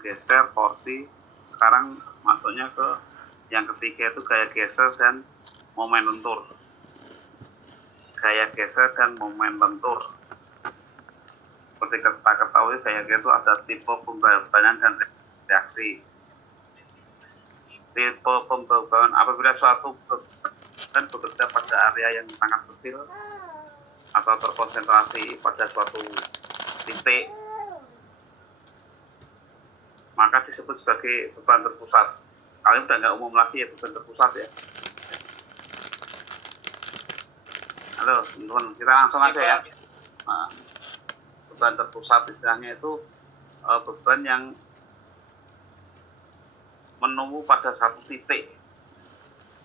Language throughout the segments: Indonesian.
menggeser porsi. Sekarang masuknya ke yang ketiga itu gaya geser dan momen lentur. Gaya geser dan momen lentur. Seperti kita ketahui, gaya geser itu ada tipe pembahanan dan reaksi. Tipe pembahanan apabila suatu beban bekerja pada area yang sangat kecil atau terkonsentrasi pada suatu titik, maka disebut sebagai beban terpusat. Kalian udah nggak umum lagi ya beban terpusat ya. Halo teman-teman, kita langsung aja ya. Nah, beban terpusat istilahnya itu beban yang menemu pada satu titik,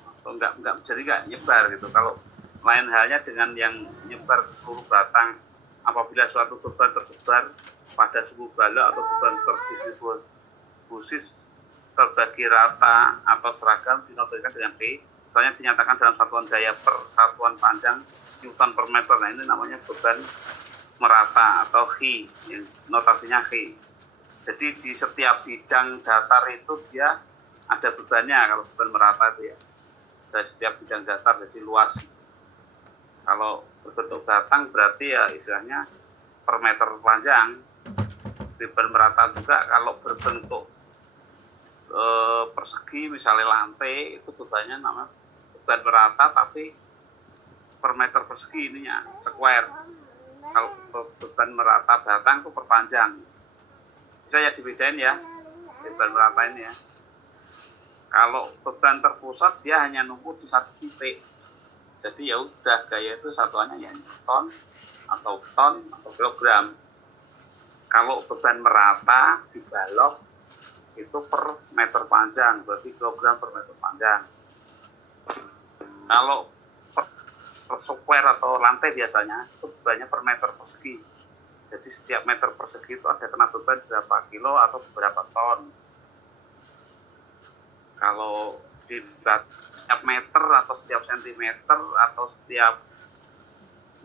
atau nggak nyebar gitu. Kalau lain halnya dengan yang nyebar ke seluruh batang, apabila suatu beban tersebar pada suku balok atau beban terdistribusi terbagi rata atau seragam dinotakan dengan P, misalnya dinyatakan dalam satuan gaya per satuan panjang Newton per meter. Nah ini namanya beban merata atau Chi, notasinya Chi. Jadi di setiap bidang datar itu dia ada bebannya kalau beban merata itu ya. Dari setiap bidang datar jadi luas. Kalau berbentuk batang berarti ya istilahnya per meter panjang. Beban merata juga kalau berbentuk persegi misalnya lantai itu bebannya namanya beban merata tapi per meter persegi ininya square. Kalau beban merata batang itu perpanjang. Bisa ya dibedain ya beban merata ini ya. Kalau beban terpusat dia hanya numpuk di satu titik. Jadi ya udah gaya itu satuannya ya ton atau kilogram. Kalau beban merata dibalok itu per meter panjang, berarti kilogram per meter panjang. Kalau per square atau lantai biasanya itu bebannya per meter persegi. Jadi setiap meter persegi itu ada kena beban berapa kilo atau berapa ton. Kalau di setiap meter atau setiap sentimeter atau setiap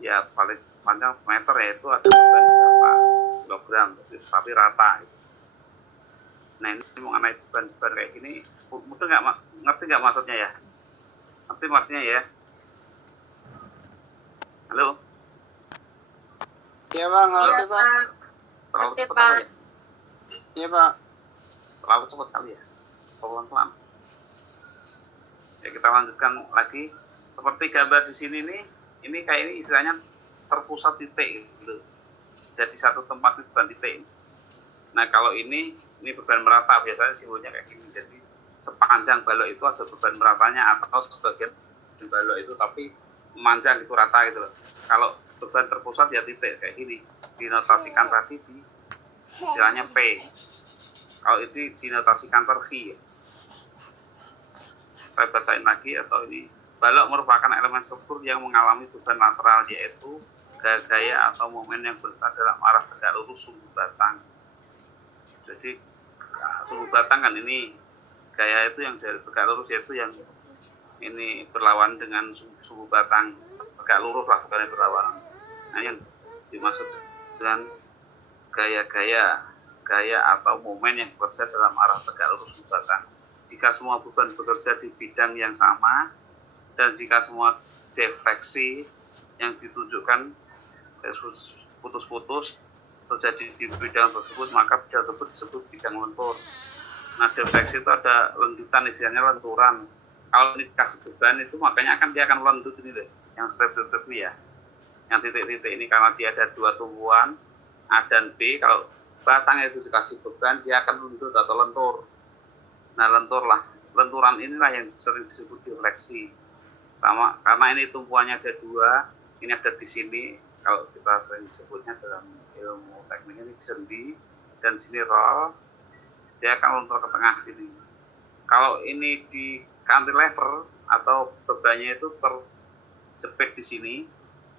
ya paling panjang meter ya itu ada beban berapa kilogram tapi rata. Nah ini mengenai beban-beban kayak gini mudah ngerti nggak maksudnya ya? Ngerti maksudnya ya? Halo? Iya Pak, ngerti Pak. Terlalu cepat kali ya? Iya Pak. Terlalu cepat kali ya? Pelan-pelan. Ya kita lanjutkan lagi. Seperti gambar di sini nih, ini kayak ini istilahnya terpusat titik gitu. Jadi satu tempat itu bukan titik. Nah kalau ini beban merata biasanya simbolnya kayak gini. Jadi sepanjang balok itu ada beban meratanya atau sebagian balok itu tapi memanjang itu rata gitu loh. Kalau beban terpusat ya titik kayak gini. Dinotasikan tadi di istilahnya P. Kalau itu dinotasikan per Chi. Saya bacain lagi atau ini. Balok merupakan elemen struktur yang mengalami beban lateral yaitu gaya atau momen yang bersifat dalam arah tegak lurus sumbu batang. Jadi sumbu batang kan ini gaya itu yang dari tegak lurus yaitu yang ini berlawan dengan sumbu batang tegak lurus lah bukan berlawan. Nah yang dimaksud dengan gaya atau momen yang bekerja dalam arah tegak lurus sumbu batang. Jika semua beban bekerja di bidang yang sama dan jika semua defleksi yang ditunjukkan putus-putus terjadi di bidang tersebut, maka bidang tersebut disebut bidang lentur. Nah defleksi itu ada lendutan, istilahnya lenturan. Kalau ini dikasih beban itu makanya dia akan lendut ini deh, yang step-step ya, yang titik-titik ini karena dia ada dua tumbuhan A dan B. Kalau batang itu dikasih beban dia akan lendut atau lentur. Nah lenturan inilah yang sering disebut defleksi. Sama karena ini tumpuannya ada dua, ini ada di sini. Kalau kita sering sebutnya dalam ilmu teknik ini sendi dan sini roll, dia akan lentur ke tengah sini. Kalau ini di cantilever atau bebannya itu terjepit di sini,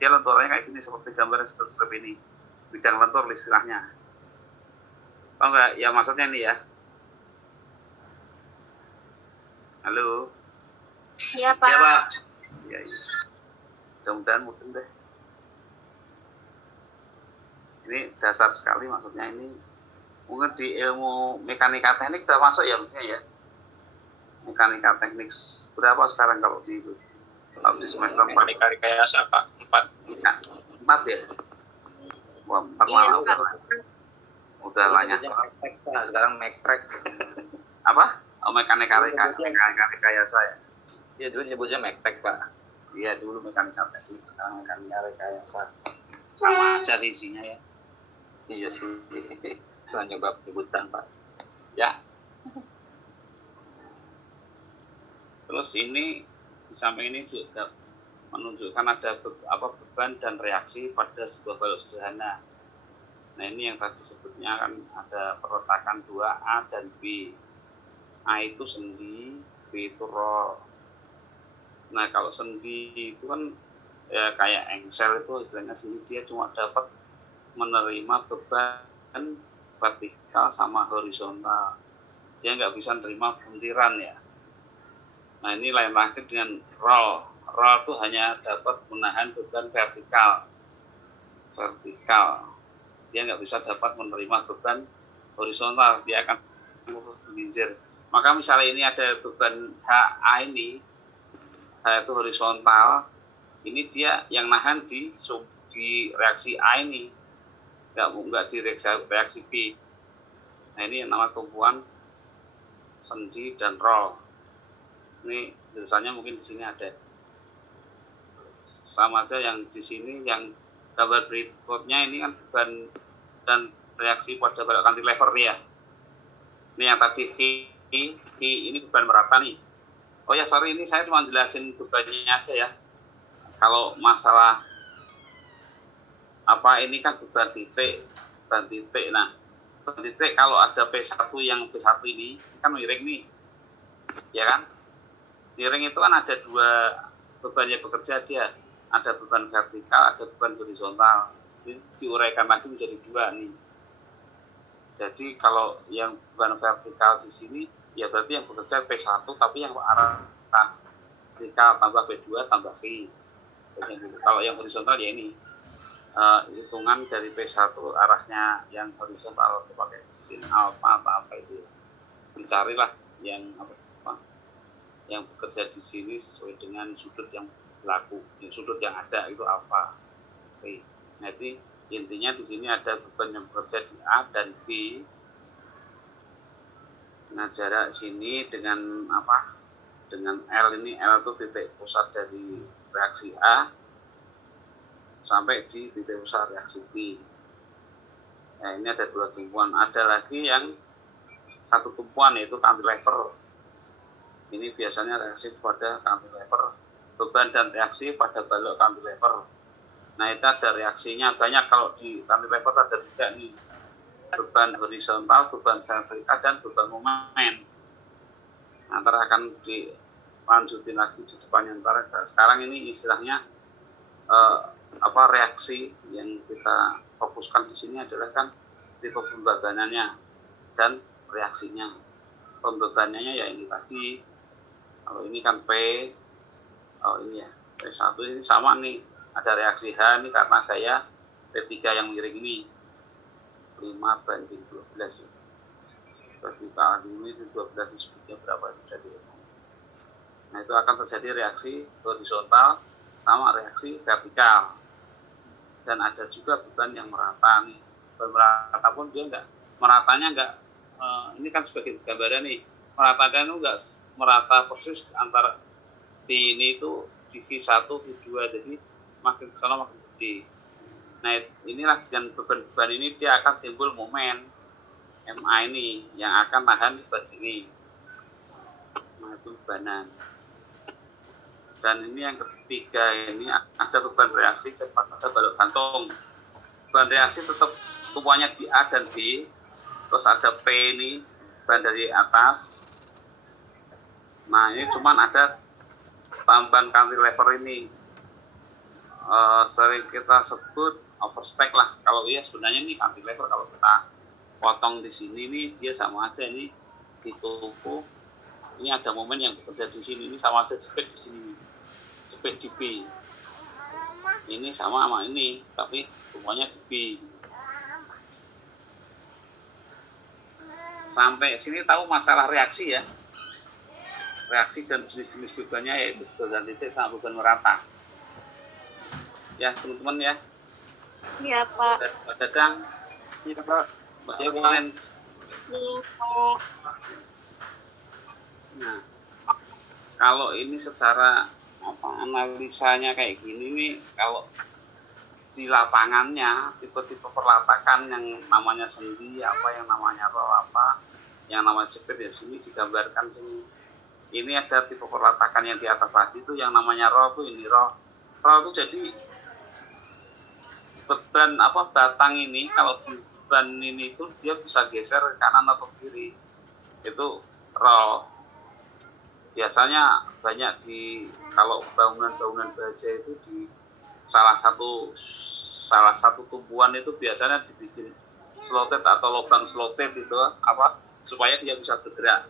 dia lenturannya kayak gini seperti gambar yang strip ini, bidang lentur istilahnya. Oh enggak, ya maksudnya ini ya. Halo. Iya Pak. Ya Pak. Ya. Mudah-mudahan mudah deh. Ini dasar sekali maksudnya ini mungkin di ilmu mekanika teknik udah masuk ya mungkin ya. Mekanika teknik berapa sekarang kalau di semester 4? Mekanika rekayasa Pak 4. Ya, 4 ya. Wah, 4 Iya, malah Pak. udah banyak. Nah, sekarang Mekprek. Apa? Oh, mekanika rekayasa ya. Iya dulu nyebutnya Mekprek Pak. Iya dulu mekanika teknik, sekarang mekanika rekayasa. Sama aja sih isinya ya. Iya sih. Itu hanya bab penyebutan Pak. Ya. Terus ini di samping ini juga menunjukkan ada beban dan reaksi pada sebuah balok sederhana. Nah ini yang tadi sebutnya kan ada perletakan 2A dan B. A itu sendi, B itu roll. Nah kalau sendi itu kan ya kayak engsel itu istilahnya sendi, dia cuma dapat menerima beban vertikal sama horizontal. Dia nggak bisa menerima butiran ya. Nah ini lain lagi dengan roll. Roll itu hanya dapat menahan beban vertikal. Dia nggak bisa dapat menerima beban horizontal. Dia akan menggelincir. Maka misalnya ini ada beban HA ini, H itu horizontal, ini dia yang nahan di reaksi A ini, nggak di reaksi B. Nah ini yang nama tumpuan sendi dan roll. Ini tulisannya mungkin di sini ada. Sama aja yang di sini, yang gambar berikutnya ini kan beban dan reaksi pada balok cantilever nih ya. Ini yang tadi V ini beban merata nih. Oh ya sorry, ini saya cuma jelasin bebannya aja ya. Kalau masalah apa ini kan beban titik. Nah, beban titik kalau ada P1 yang P1 ini kan miring nih. Ya kan? Miring itu kan ada dua beban yang bekerja dia. Ada beban vertikal, ada beban horizontal. Ini diuraikan lagi menjadi dua nih. Jadi kalau yang beban vertikal di sini, ya berarti yang bekerja P1, tapi yang arah vertikal tambah P2 tambah Q. Kalau yang horizontal ya ini, hitungan dari P1 arahnya yang horizontal pakai sin alfa atau apa itu. Dicarilah yang yang bekerja di sini sesuai dengan sudut yang berlaku, sudut yang ada itu alfa. Oke. Nah, jadi intinya di sini ada beban yang bekerja di A dan B dengan jarak sini dengan apa? Dengan L ini, L itu titik pusat dari reaksi A sampai di titik pusat reaksi B. Nah, ini ada dua tumpuan. Ada lagi yang satu tumpuan yaitu cantilever. Ini biasanya reaksi pada cantilever, beban dan reaksi pada balok cantilever. Nah itu ada reaksinya banyak. Kalau di cantilever ada tiga nih, beban horizontal, beban vertikal, dan beban momen. Nanti akan dilanjutin lagi di depannya. Sekarang ini istilahnya reaksi yang kita fokuskan di sini adalah kan tipe pembebanannya dan reaksinya. Pembebanannya ya ini tadi. Kalau ini kan P, ini ya P1 ini sama nih, ada reaksi H ini karena gaya P3 yang miring ini 5 banding 12 ya. Berarti kali ini itu 12 speednya berapa itu jadi. Nah itu akan terjadi reaksi horizontal sama reaksi vertikal. Dan ada juga beban yang merata nih. Beban merata pun dia meratanya ini kan sebagai gambaran nih. Meratakan itu enggak merata persis antara B ini itu di V1, V2, jadi makin ke sana makin gede. Nah inilah dengan beban-beban ini dia akan timbul momen MA ini yang akan nahan beban ini. Nah itu bebanan. Dan ini yang ketiga ini ada beban reaksi pada balok gantung. Beban reaksi tetap tumpuannya di A dan B. Terus ada P ini beban dari atas. Nah ini cuman ada tambahan cantilever ini sering kita sebut overstack lah. Kalau iya sebenarnya ini cantilever kalau kita potong di sini nih dia sama aja ini ditumpuk. Ini ada momen yang bekerja di sini ini sama aja jepit di sini, jepit di B. Ini sama ini tapi semuanya di B. Sampai sini tahu masalah reaksi ya. Reaksi dan jenis-jenis bebannya yaitu beban titik sama beban merata. Ya teman-teman ya. Iya, Pak. Pak Dadang, Iya Pak. Mbak Lens. Iya, Pak. Nah, kalau ini secara analisanya kayak gini nih, kalau di lapangannya tipe-tipe perlatakan yang namanya sendi apa, yang namanya roll apa, yang namanya jepit ya sini digambarkan sini. Ini ada tipe perlatakan yang di atas tadi itu yang namanya roll tuh ini roll. Roll itu jadi beban batang ini kalau di beban ini itu dia bisa geser ke kanan atau kiri. Itu roll. Biasanya banyak kalau bangunan-bangunan baja itu di salah satu tumpuan itu biasanya dibikin slotet atau lubang slotet itu supaya dia bisa bergerak.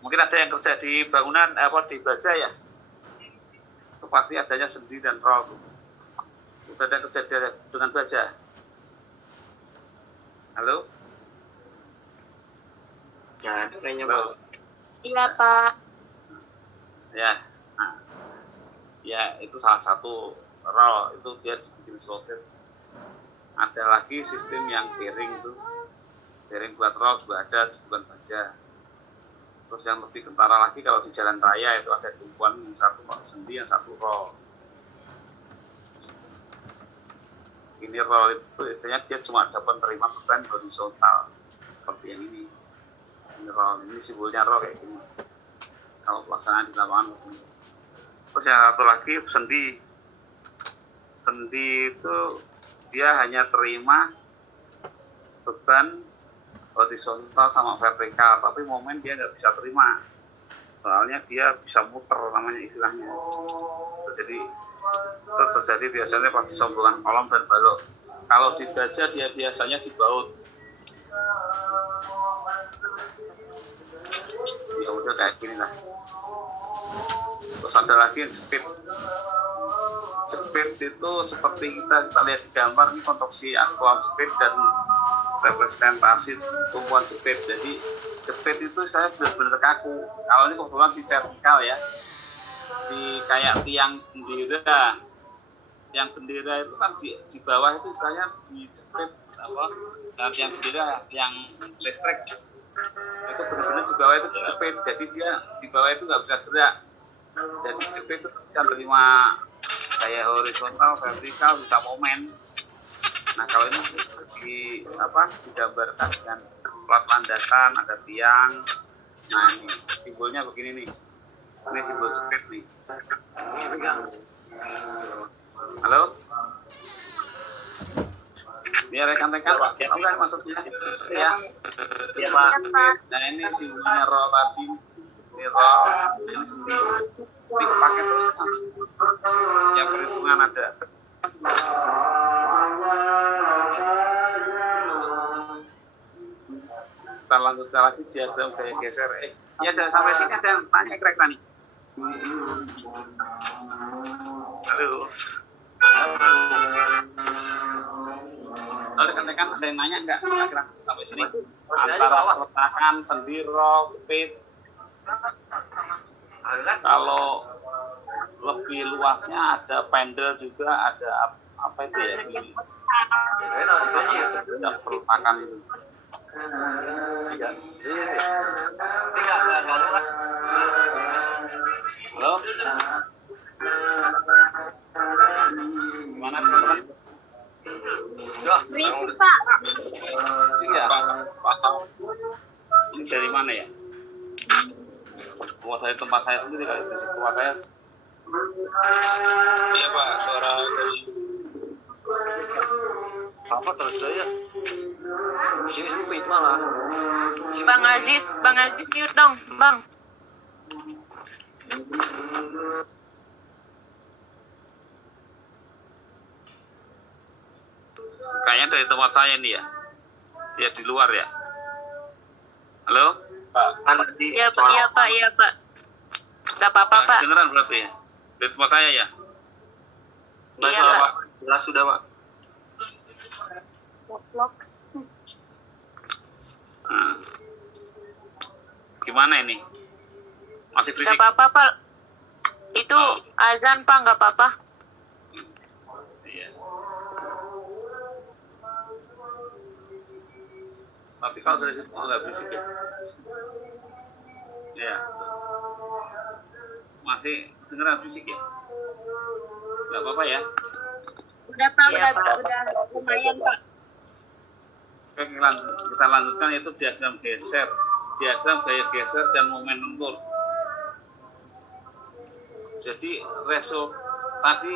Mungkin ada yang kerja di bangunan di baja ya, itu pasti adanya sendi dan roll. Udah ada kerja dengan baja? Halo? Ya, kayaknya Pak. Iya, Pak. Ya, nah, ya itu salah satu roll, itu dia dibikin slotet. Ada lagi sistem yang bearing itu, bearing buat roll juga ada, bukan baja. Terus yang lebih kentara lagi kalau di jalan raya itu ada tumpuan yang satu sendi, yang satu roll. Ini roll itu istilahnya dia cuma dapat terima beban horizontal seperti yang ini. Ini roll, ini simbolnya roll kayak gini. Kalau pelaksanaan di lapangan. Terus yang satu lagi sendi. Sendi itu dia hanya terima beban horizontal sama vertikal, tapi momen dia nggak bisa terima. Soalnya dia bisa muter namanya istilahnya. Itu terjadi biasanya pas disambungan kolom dan balok. Kalau di baja dia biasanya dibaut. Ya udah kayak gini lah. Terus ada lagi yang jepit. Jepit itu seperti kita lihat di gambar ini konstruksi aktual jepit dan representasi tumpuan jepit. Jadi jepit itu saya benar-benar kaku. Kalau ini kebetulan di vertikal ya, di kayak tiang bendera. Tiang bendera itu kan di bawah itu istilahnya dijepit dan tiang bendera, tiang listrik itu benar-benar di bawah itu dijepit. Jadi dia di bawah itu nggak bisa gerak. Jadi jepit itu bisa terima kayak horizontal, vertikal, bisa momen. Nah kalau ini digambarkan dengan plat landasan, ada tiang. Nah ini simbolnya begini nih. Ini simbol jepit nih. Halo? Ini rekan-rekan, tahu nggak maksudnya? Ya. Iya Pak. Nah ini simbolnya roll tadi. Ini roll, ini sendi. Ini pakai terus. Yang perhitungan ada. Kita lanjutkan lagi diagram gaya geser. Ya ada sampai sini ada yang tanya kira-kira nih. Halo. Rekan-rekan ada yang nanya nggak kira-kira sampai sini? Antara peletakan, sendi, roll, jepit. Kalau lebih luasnya ada pendel juga, ada apa itu ya? Ada peletakan itu. Halo? Gimana teman-teman? Berisik, Pak. Iya. Ini dari mana ya? Buat dari tempat saya sendiri kali, dari rumah saya. Iya Pak, suara dari Apa terus ya? Sini sempit malah. Bang Aziz mute dong, Bang. Kayaknya dari tempat saya nih ya. Dia di luar ya. Halo? Pak. Iya Pak. Gak apa-apa Pak. Kedengeran berarti ya? Dari tempat saya ya? Iya Suara Pak. Pak. Jelas sudah Pak. Blok. Nah, Gimana ini? Masih Nggak berisik? apa-apa, Pak. Itu Oh. azan, Pak, nggak apa-apa. Iya. Tapi kalau dari situ nggak berisik ya? Iya. Masih dengeran berisik ya? Nggak apa-apa ya? Udah Pak, Iya, udah lumayan Pak. Oke, kita lanjutkan yaitu diagram geser. Diagram gaya geser dan momen lentur. Jadi result tadi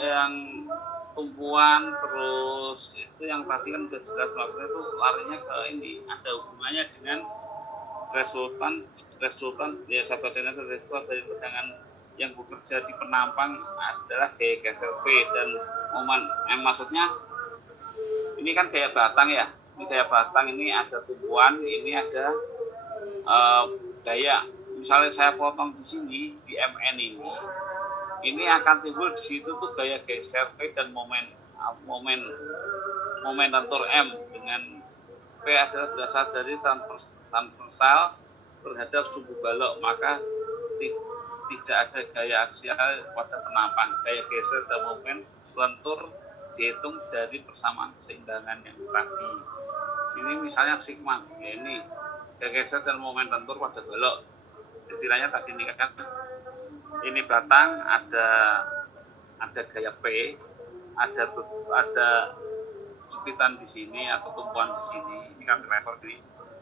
yang tumpuan terus itu yang tadi kan udah jelas maksudnya itu larinya ke ini ada hubungannya dengan resultan ya saya bacanya itu resultan dari tegangan yang bekerja di penampang adalah gaya geser V dan momen maksudnya ini kan gaya batang ya, ini gaya batang, ini ada tumpuan, ini ada gaya. Misalnya saya potong di sini di MN ini akan timbul di situ tuh gaya geser V dan momen lentur M dengan V adalah berasal dari transversal terhadap sumbu balok, maka tidak ada gaya aksial pada penampang. Gaya geser dan momen lentur dihitung dari persamaan keseimbangan yang tadi. Ini misalnya sigma, ya ini gaya geser dan momen lentur pada balok. Istilahnya tadi ini kan ini batang ada gaya P, ada jepitan di sini atau tumpuan di sini. Ini kan level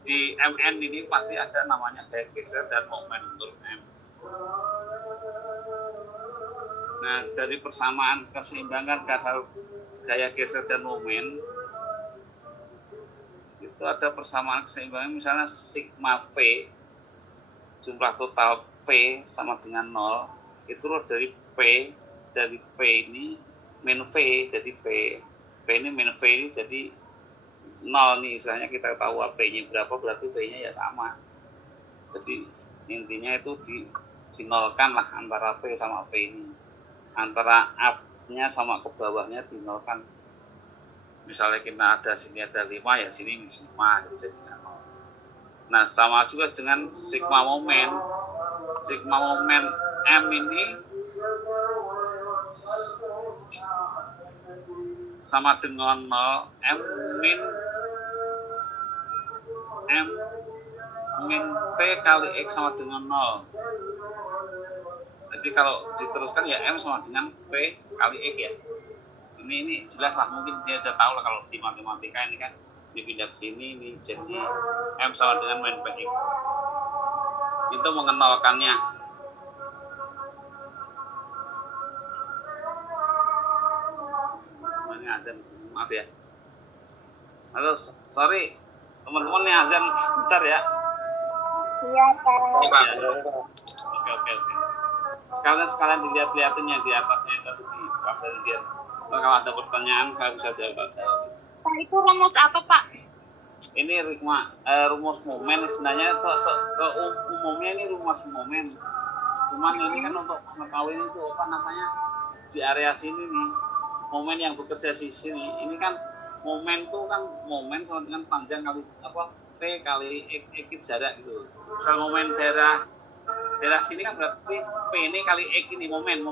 di MN ini pasti ada namanya gaya geser dan momen lentur M. Nah, dari persamaan keseimbangan kasar gaya geser dan momen itu ada persamaan keseimbangan, misalnya sigma V jumlah total V sama dengan 0 itu dari P ini min V jadi P ini min V ini jadi 0 nih, istilahnya kita tahu P nya berapa berarti V nya ya sama, jadi intinya itu dinolkan lah antara P sama V ini, antara up nya sama ke bawahnya dinolkan. Misalnya kita ada sini ada 5 ya sini 5 jadi 0. Nah sama juga dengan sigma momen M ini sama dengan 0 M min P kali X sama dengan 0. Jadi kalau diteruskan ya M sama dengan P kali X ya. Ini jelas lah, mungkin dia sudah tahu lah kalau di matematika ini kan dipindah ke sini ini jadi M sama dengan min P X. Itu mengenalkannya. Ini azan, maaf ya. Halo, sorry teman-teman nih azan sebentar ya. Iya Pak. Oke. Sekalian dilihat-lihatin yang di atasnya itu di pasal lihat. Kalau ada pertanyaan saya bisa jawab. Pak itu rumus apa Pak? Ini rumus momen sebenarnya ke umumnya ini rumus momen. Cuman ini kan untuk mengetahui itu apa namanya di area sini nih momen yang bekerja di sini. Ini kan momen tuh kan momen sama dengan panjang kali apa P kali X jarak gitu. Misal momen daerah sini kan berarti P ini kali X ini momen.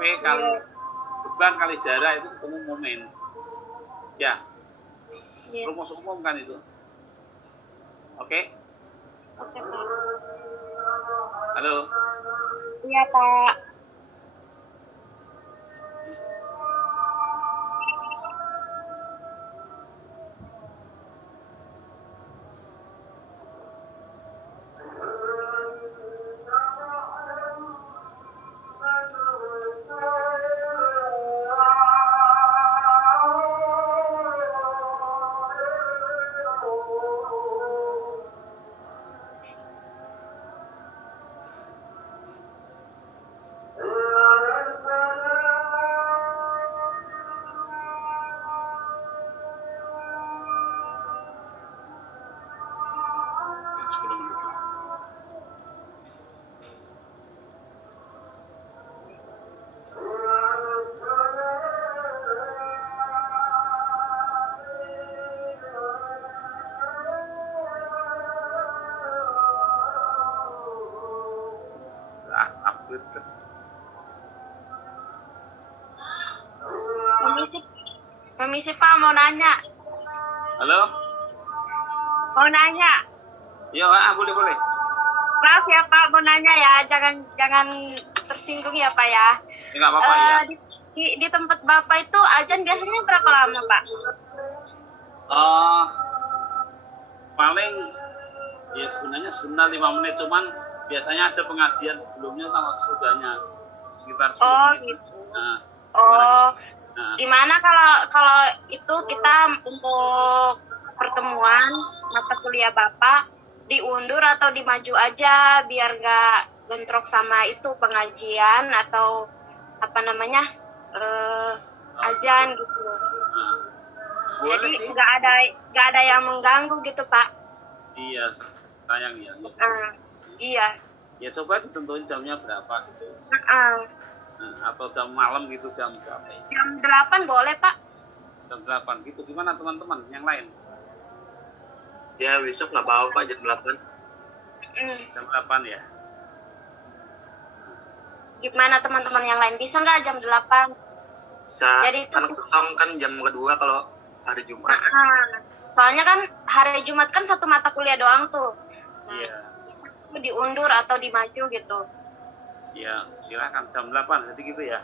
P kali beban kali jarak itu ketemu momen. Ya. Iya. Rumus umum kan itu. Oke? Oke Pak. Halo. Iya Pak. Permisi Pak, mau nanya. Halo? Mau nanya. Iya, boleh. Maaf ya Pak, mau nanya ya. Jangan tersinggung ya Pak ya. Ya, nggak apa-apa ya. Di tempat Bapak itu azan biasanya berapa lama Pak? Paling ya sebenarnya 5 menit, cuman biasanya ada pengajian sebelumnya sama sesudahnya sekitar 10 Oh menit. gitu. Nah, Oh, nah, gimana kalau itu kita untuk pertemuan mata kuliah Bapak diundur atau dimaju aja biar nggak bentrok sama itu pengajian atau apa namanya azan gitu. nah. Boleh Jadi sih. nggak ada yang mengganggu gitu Pak. Iya, sayang ya. Iya. Ya coba ditentuin jamnya berapa gitu. Atau jam malam gitu, jam berapa ya? Jam 8 boleh Pak? Jam 8 gitu. Gimana teman-teman yang lain? Ya besok nggak apa-apa Pak, jam 8. Jam 8 ya? Gimana teman-teman yang lain? Bisa nggak jam 8? Bisa. Jadi Kan kosong kan jam kedua kalau hari Jumat. Soalnya kan hari Jumat kan satu mata kuliah doang tuh. Iya. Itu diundur atau dimaju gitu. Ya, silakan jam 8 jadi gitu ya.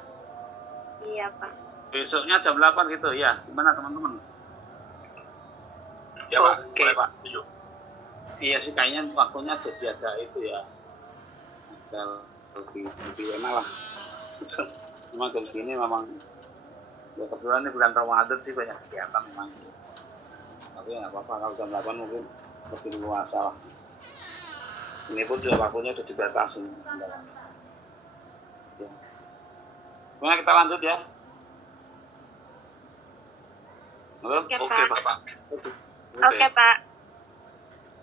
Iya Pak. Besoknya jam 8 gitu ya. Gimana teman-teman? Ya Pak. Oke. Boleh, Pak. Iya sih kayaknya waktunya jadi agak itu ya. Agak lebih enak lah. Memang jam segini memang ya kebetulan ini bulan Ramadan sih banyak kegiatan memang. Tapi nggak apa-apa kalau jam 8 mungkin lebih luasa lah. Ini pun juga waktunya udah dibatasi. Ya. Nah, kita lanjut ya. Halo? Oke, Oke Pak. Pak. Oke Pak.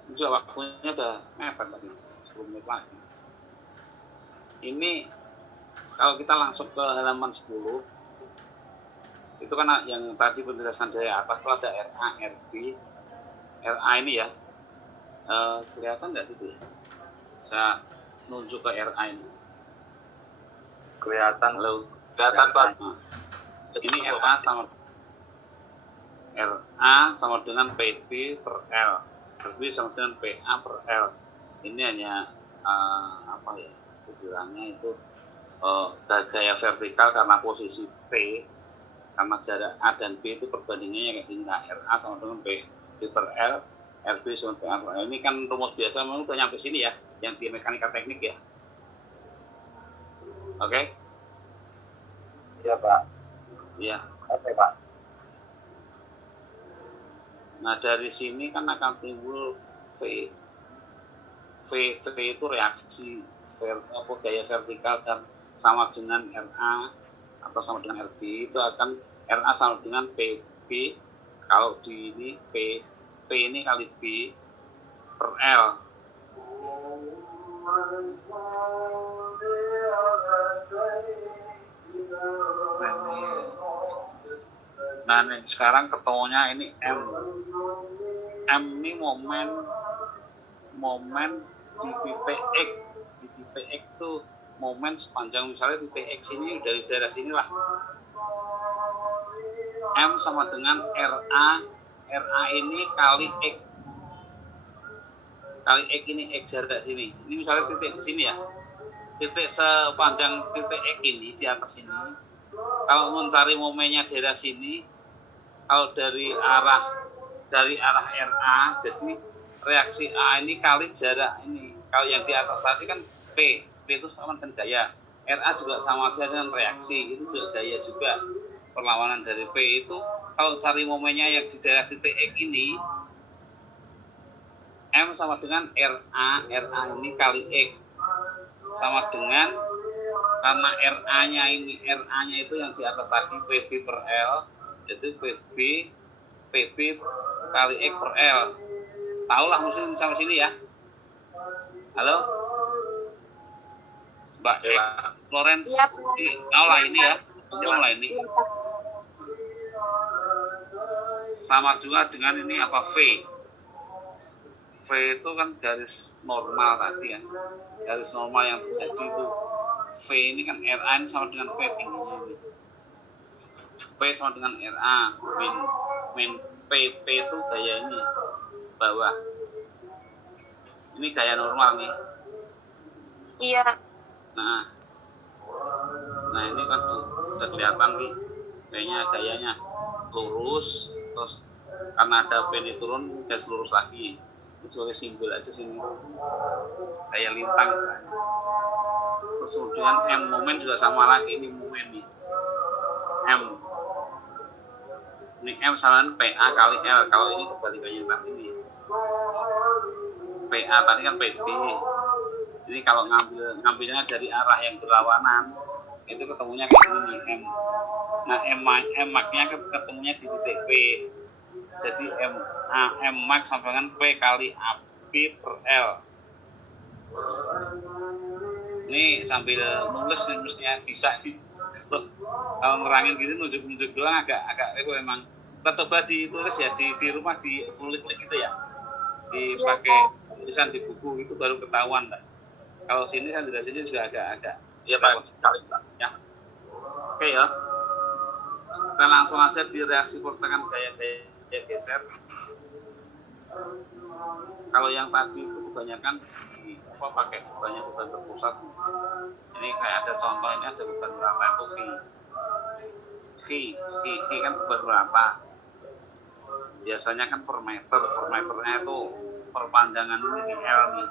Ini juga waktunya udah mepet lagi, 10 menit lagi. Ini kalau kita langsung ke halaman 10, itu kan yang tadi penjelasan dari atas itu ada RA, RB. RA ini ya, kelihatan nggak situ ya? Saya nunjuk ke RA ini. Kelihatan. Halo? Kelihatan Pak. Nah, ini RA sama dengan PB per L, RB sama dengan PA per L. Ini hanya apa ya istilahnya itu gaya vertikal karena posisi P, karena jarak A dan B itu perbandingannya kayak gini. Nah, RA sama dengan P per L, RB sama PA per L. Ini kan rumus biasa, memang udah nyampe sini ya, yang di mekanika teknik ya. Oke? Iya Pak. Iya. Oke Pak. Nah dari sini kan akan timbul V itu reaksi gaya vertikal dan sama dengan RA atau sama dengan RB, itu akan RA sama dengan PB kalau di ini P ini kali B per L. Nah ini sekarang ketemunya ini M ini momen di titik X. Di titik X itu momen sepanjang misalnya titik X ini dari daerah sinilah. M sama dengan RA ini kali X ini X jarak sini. Ini misalnya titik di sini ya, titik sepanjang titik X ini di atas ini. Kalau mencari momennya daerah sini, kalau dari arah RA, jadi reaksi A ini kali jarak ini. Kalau yang di atas tadi kan P itu sama dengan gaya. RA juga sama saja dengan reaksi, itu juga gaya juga. Perlawanan dari P itu kalau cari momennya yang di daerah titik X ini, M sama dengan RA ini kali X sama dengan, karena RA-nya itu yang di atas tadi PB per L, jadi PB kali X per L. Tahulah mesti sampai sini ya. Halo? Mbak Florence, Iya, tahulah ini ya. Tahulah ini. Sama juga dengan ini apa V. V itu kan garis normal tadi ya. Garis normal yang terjadi itu V ini kan RA ini sama dengan V tingginya ini. V sama dengan RA. Min P itu gaya ini bawah. Ini gaya normal nih. Iya. Nah ini kan udah kelihatan nih gayanya lurus, terus karena ada P ini turun garis lurus lagi. Ini sebagai simbol aja sini, kayak lintang misalnya. Terus kemudian M momen juga sama lagi, ini momen nih M, ini M sama PA kali L. Kalau ini kebalikannya tadi nih, PA tadi kan PB. Jadi kalau ngambilnya dari arah yang berlawanan, itu ketemunya kayak gini nih, M. Nah M max-nya ketemunya di titik P. Jadi M max sama dengan P kali AB per L. Ini sambil nulis nih mestinya bisa nih. Kalau nerangin gini nunjuk-nunjuk doang agak itu emang. Kita coba ditulis ya di rumah, di tulis-tulis gitu ya. Dipakai tulisan di buku itu baru ketahuan lah. Kalau sini kan dari sini juga agak. Iya Pak. Ya. Oke ya. Kita langsung aja di reaksi pertekan gaya geser. Kalau yang tadi itu kebanyakan pakai beban terpusat. Ini kayak ada contoh, ini ada beban berapa itu V kan beban berapa? Biasanya kan per meternya itu perpanjangan ini L nih.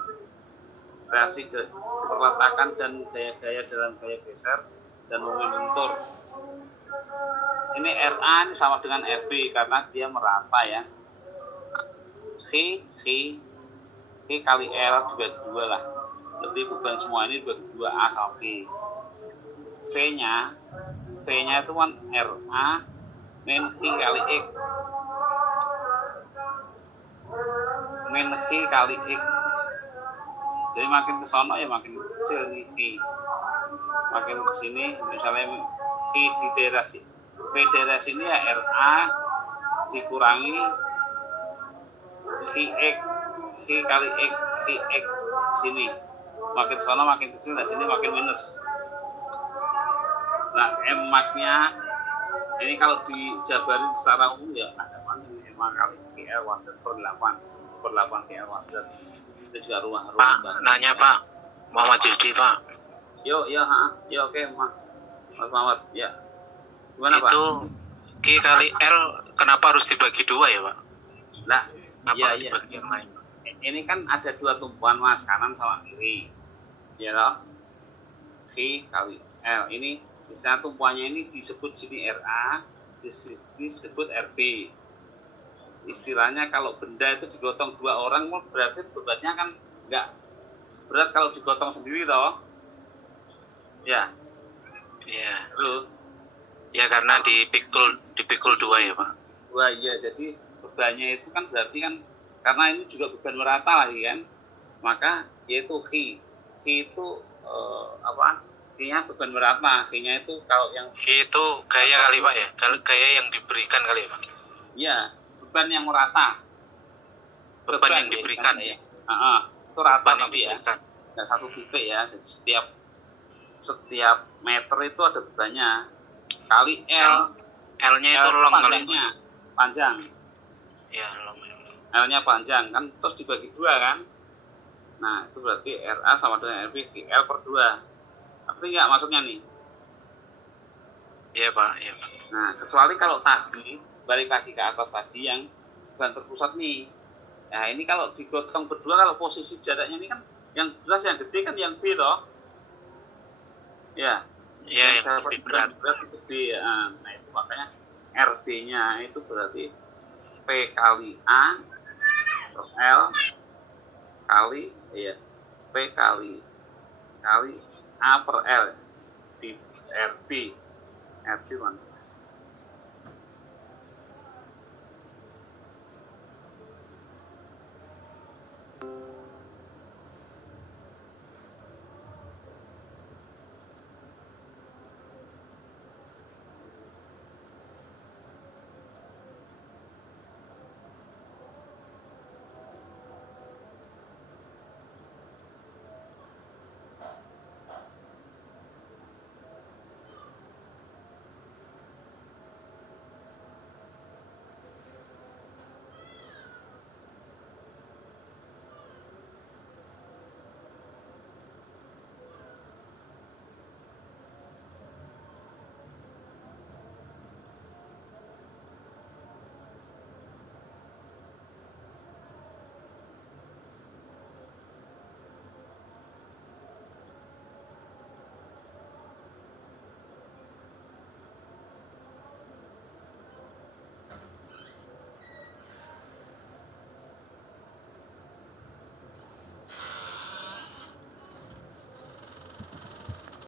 Reaksi ke perletakan dan gaya-gaya dalam gaya geser dan momen lentur. Ini RA ini sama dengan RB karena dia merata ya. V kali L dibagi 2 lah. Lebih beban semua ini dibagi 2A sama B. C-nya itu kan RA min V kali X. Min V kali X. Jadi makin ke sono ya makin kecil nih V. Makin ke sini misalnya V di daerah sini ya RA dikurangi VX, V kali X, VX sini. Makin sono makin kecil, nah sini makin minus. Nah M max-nya ini kalau dijabarin secara umum ya ada panjang M kali GL watt per 8 GL watt. Itu juga rumah. Pak, nanya Pak, Muhammad Yudi Pak. Yo oke Mas Muhammad ya. Gimana Pak? Itu Q kali L kenapa harus dibagi 2 ya Pak? Nah, Kenapa iya. dibagi yang lain? Ini kan ada 2 tumpuan Mas, kanan sama kiri. Ya loh. V kali L. Ini misalnya tumpuannya ini disebut sini RA, disebut RB. Istilahnya kalau benda itu digotong 2 orang, berarti bebannya kan enggak seberat kalau digotong sendiri toh. Ya. Iya. Loh. Ya karena dipikul 2 ya Pak. Wah iya, jadi bebannya itu kan berarti kan karena ini juga beban merata lagi kan, maka yaitu Q itu Q-nya beban merata. Q-nya itu kalau yang Q itu gaya kali Pak ya, gaya yang diberikan kali ya Pak. iya, beban yang merata. Beban yang diberikan ya. Itu rata Beban yang tapi ya, diberikan. nggak satu titik ya. Jadi setiap meter itu ada bebannya kali L-nya itu long kali panjangnya, panjang. Ya, long. L-nya panjang kan, terus dibagi 2 kan. Nah, itu berarti RA sama dengan RB L per 2. Tapi enggak maksudnya nih. Iya Pak, iya Pak. Nah, kecuali kalau tadi, balik lagi ke atas tadi yang beban terpusat nih. Nah, ini kalau digotong berdua, kalau posisi jaraknya ini kan, yang jelas yang gede kan yang B toh. Ya. Iya, yang dapat lebih berat. itu B. Nah, itu makanya RB-nya itu berarti P kali A per L kali P kali A per L di RB mana?